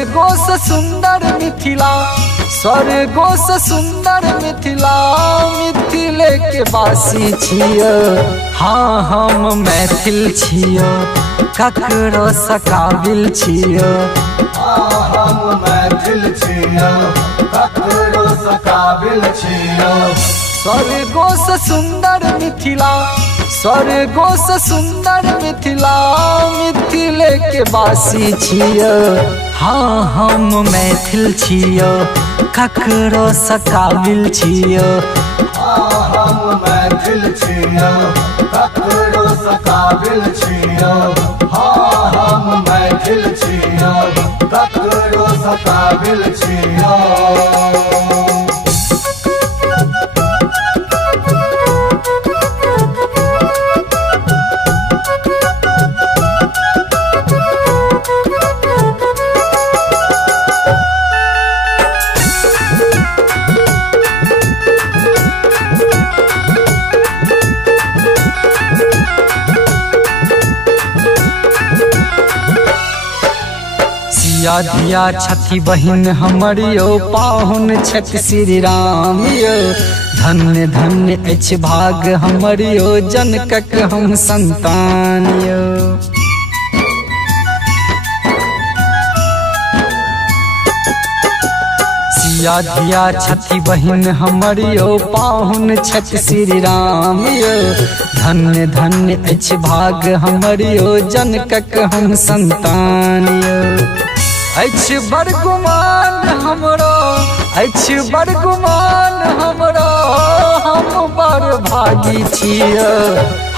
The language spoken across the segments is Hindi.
स्वर्गो से सुंदर मिथिला, स्वर्गो से सुंदर मिथिला, मिथिले के वासी छियो। हाँ हम मैथिल छियो, ककरो सकाबिल छियो। हाँ हम मैथिल छियो, ककरो सकाबिल छियो। स्वर्गो से सुंदर मिथिला, स्वर्गो से सुंदर मिथिला, मिथिले के वासी छियो। हाँ हम मैथिल छियो, ककरो सकाबिल छियो। हाँ हम मैथिल छियो, ककरो सकाबिल छियो। हाँ हम मैथिल छियो, ककरो सकाबिल छियो। सिया धिया छठी बहिन हमरियो, पाहुन छठ श्री राम यो। धन्य धन्य अछि भाग हमरियो, जनकक हम संतान यो। सिया धिया छठी बहिन हमरियो, पाहुन छठ श्री राम यो। धन्य धन्य अछि भाग हमरियो, जनकक हम संतान यो। अछि बरगुमान हमरो, अछि बरगुमान हमरो, हम बड़ भागी छियो।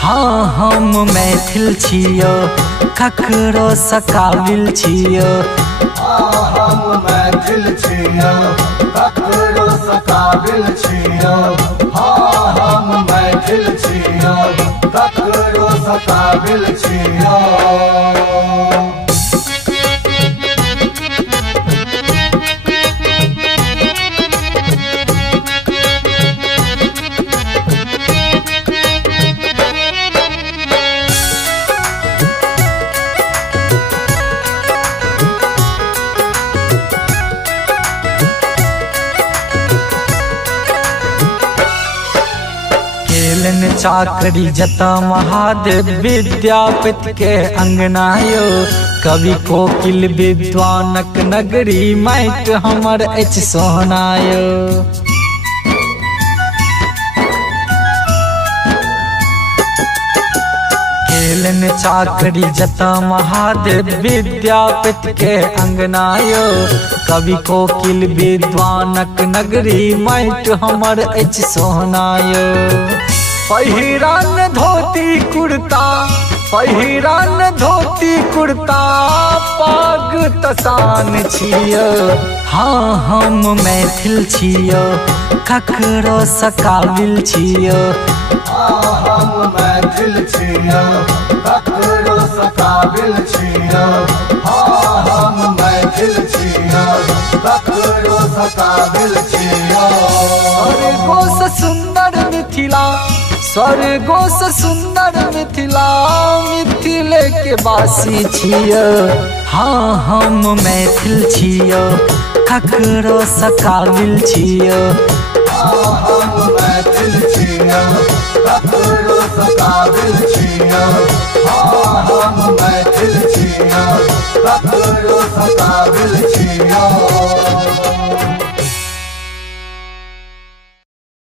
हाँ हम मैथिल छियो, ककरो सकाबिल छियो। हाँ हम मैथिल छियो, ककरो सकाबिल छियो। हाँ हम मैथिल छियो, ककरो सकाबिल छियो। केलन चाकरी जता महादेव, विद्यापति के अंगना यो। कवि कोकिल विद्वानक नगरी, माइट हमर अछि सोहना यो। केलन चाकरी जता महादेव, विद्यापति के अंगना यो। कवि कोकिल विद्वानक नगरी, माइट हमर अछि सोहना यो। पहिरान धोती कुर्ता, पहिरान धोती कुर्ता, पाग तसान छियो। हाँ हम मैथिल छियो, ककरो सकाबिल छियो। हाँ हम मैथिल छियो, ककरो सकाबिल छियो। हाँ हम मैथिल छियो, ककरो सकाबिल छियो। स्वर्गो से सुंदर मिथिला, स्वर्गो से सुंदर मिथिला, मिथिले के वासी छियो। हाँ हम मैथिल छियो, ककरो सकाबिल छियो। हाँ हम